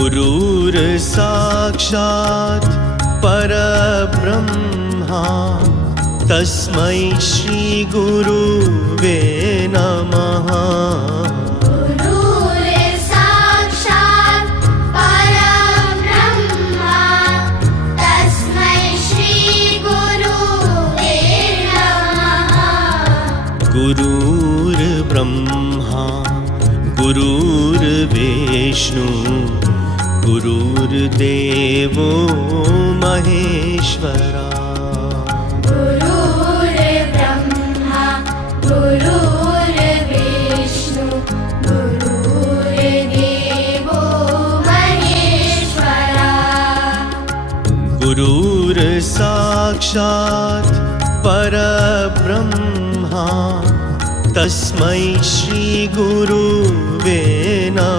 गुरुर्साक्षात् परब्रह्मा तस्मै श्री गुरुवे नमः। गुरुर्साक्षात् परब्रह्मा तस्मै श्री गुरुवे नमः। गुरुर्ब्रह्मा गुरुर्विष्णु गुरुर्देवो महेश्वरा। गुरुर्ब्रह्मा गुरुर्विष्णु गुरुर्देवो महेश्वरा। गुरुर्साक्षात् परब्रह्मा तस्मै श्री गुरुवे नमः।